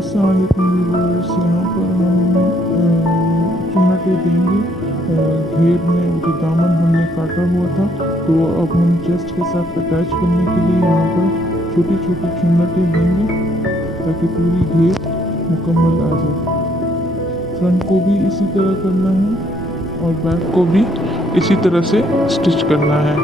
अस्सलाम वालेकुम व्यूअर्स। यहाँ पर हम चुन्नटें देंगे घेर में जो दामन हमने काटा हुआ था, तो अब हम चेस्ट के साथ अटैच करने के लिए यहाँ पर छोटी छोटी चुन्नटें देंगे ताकि पूरी घेर मुकम्मल आ जाए। फ्रंट को भी इसी तरह करना है और बैक को भी इसी तरह से स्टिच करना है।